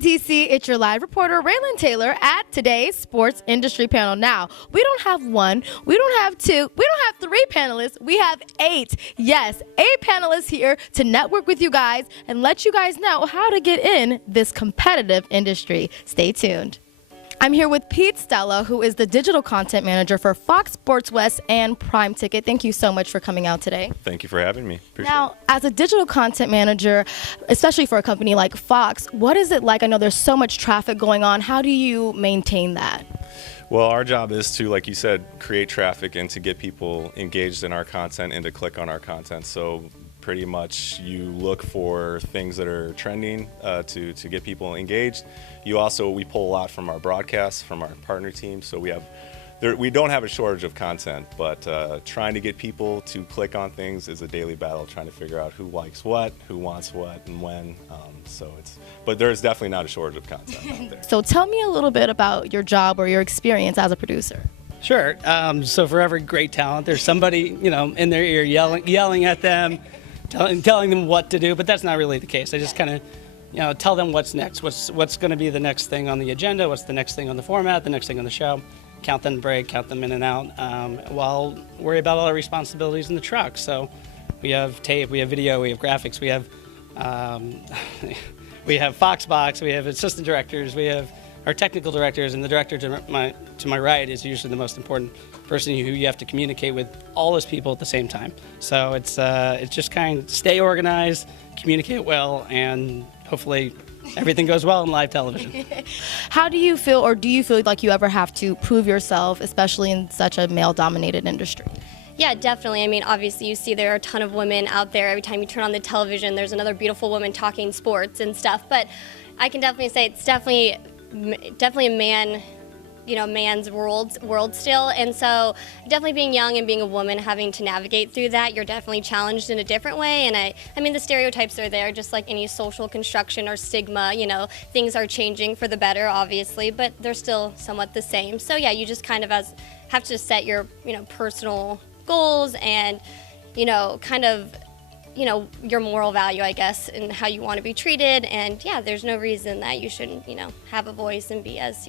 ETC, it's your live reporter, Raylan Taylor, at today's sports industry panel. Now, we don't have one, we don't have two, we don't have three panelists, we have eight. Yes, eight panelists here to network with you guys and let you guys know how to get in this competitive industry. Stay tuned. I'm here with Pete Stella, who is the digital content manager for Fox Sports West and Prime Ticket. Thank you so much for coming out today. Thank you for having me. Appreciate Now, as a digital content manager, especially for a company like Fox, what is it like? I know there's so much traffic going on. How do you maintain that? Well, our job is to, like you said, create traffic and to get people engaged in our content and to click on our content. So pretty much you look for things that are trending to get people engaged. We pull a lot from our broadcasts, from our partner team. So we don't have a shortage of content, but trying to get people to click on things is a daily battle, trying to figure out who likes what, who wants what, and when. But there's definitely not a shortage of content out there. So tell me a little bit about your job or your experience as a producer. Sure. So for every great talent, there's somebody, in their ear yelling at them, telling them what to do. But that's not really the case. I just kind of, tell them what's next, what's going to be the next thing on the agenda, what's the next thing on the format, the next thing on the show. Count them break, count them in and out, while worry about all our responsibilities in the truck. So we have tape, we have video, we have graphics, we have Foxbox, we have assistant directors, we have our technical directors, and the director to my right is usually the most important person who you have to communicate with all those people at the same time. So it's just kind of stay organized, communicate well, and hopefully everything goes well in live television. How do you feel, or do you feel like you ever have to prove yourself, especially in such a male-dominated industry? Yeah, definitely. I mean, obviously you see there are a ton of women out there. Every time you turn on the television, there's another beautiful woman talking sports and stuff. But I can definitely say it's definitely a man's world still. And so definitely being young and being a woman, having to navigate through that, you're definitely challenged in a different way. And I mean, the stereotypes are there, just like any social construction or stigma, things are changing for the better, obviously, but they're still somewhat the same. So yeah, you just kind of have to set your, personal goals and, your moral value, I guess, and how you want to be treated. And yeah, there's no reason that you shouldn't, have a voice and be as,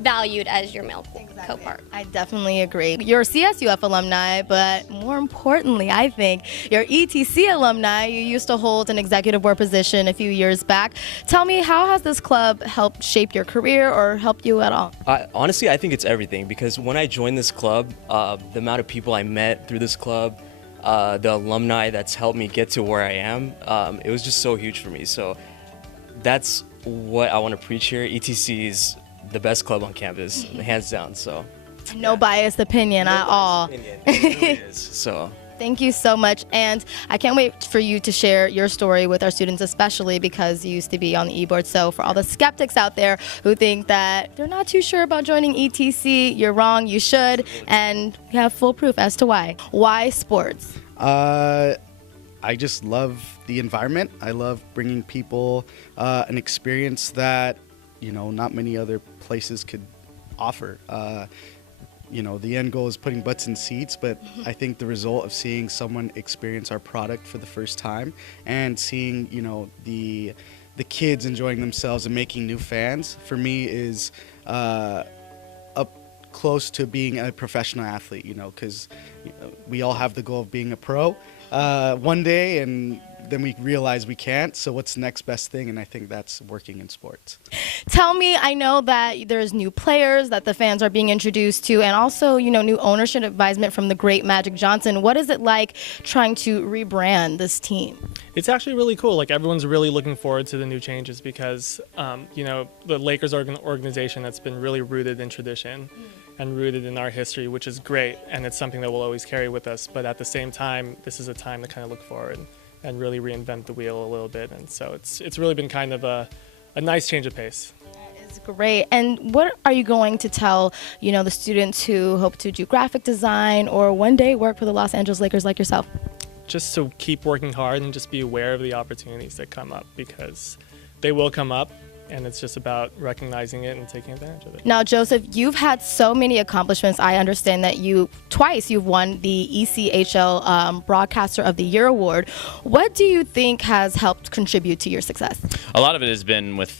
valued as your male co-part. I definitely agree. You're a CSUF alumni, but more importantly, I think you're ETC alumni. You used to hold an executive board position a few years back. Tell me, how has this club helped shape your career or help you at all? Honestly, I think it's everything, because when I joined this club, the amount of people I met through this club, the alumni that's helped me get to where I am, it was just so huge for me. So that's what I want to preach here. ETC is the best club on campus, hands down. So no biased opinion at all. It really is. So thank you so much, and I can't wait for you to share your story with our students, especially because you used to be on the e-board. So for all the skeptics out there who think that they're not too sure about joining ETC, you're wrong, you should, and we have full proof as to why. Why sports? I just love the environment. I love bringing people an experience that, not many other places could offer. The end goal is putting butts in seats, but I think the result of seeing someone experience our product for the first time and seeing, the kids enjoying themselves and making new fans, for me is up close to being a professional athlete, because we all have the goal of being a pro one day, and then we realize we can't. So what's the next best thing? And I think that's working in sports. Tell me, I know that there's new players that the fans are being introduced to, and also, new ownership advisement from the great Magic Johnson. What is it like trying to rebrand this team? It's actually really cool. Like, everyone's really looking forward to the new changes because, the Lakers are an organization that's been really rooted in tradition and rooted in our history, which is great, and it's something that we'll always carry with us. But at the same time, this is a time to kind of look forward and really reinvent the wheel a little bit. And so it's really been kind of a nice change of pace. That is great. And what are you going to tell, the students who hope to do graphic design or one day work for the Los Angeles Lakers like yourself? Just to keep working hard and just be aware of the opportunities that come up, because they will come up. And it's just about recognizing it and taking advantage of it. Now, Joseph, you've had so many accomplishments. I understand that you've won the ECHL Broadcaster of the Year award. What do you think has helped contribute to your success? A lot of it has been with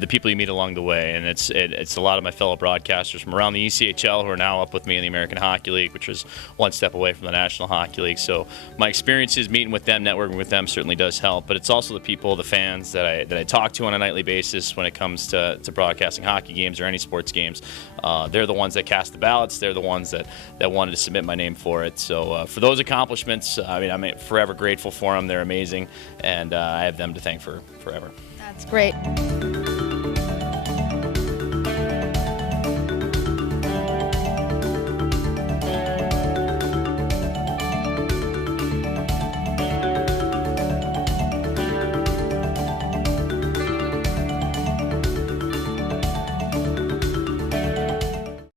the people you meet along the way, and it's a lot of my fellow broadcasters from around the ECHL who are now up with me in the American Hockey League, which is one step away from the National Hockey League. So my experiences meeting with them, networking with them certainly does help, but it's also the people, the fans that I talk to on a nightly basis when it comes to broadcasting hockey games or any sports games. They're the ones that cast the ballots. They're the ones that wanted to submit my name for it. So for those accomplishments, I mean, I'm forever grateful for them. They're amazing, and I have them to thank for forever. That's great.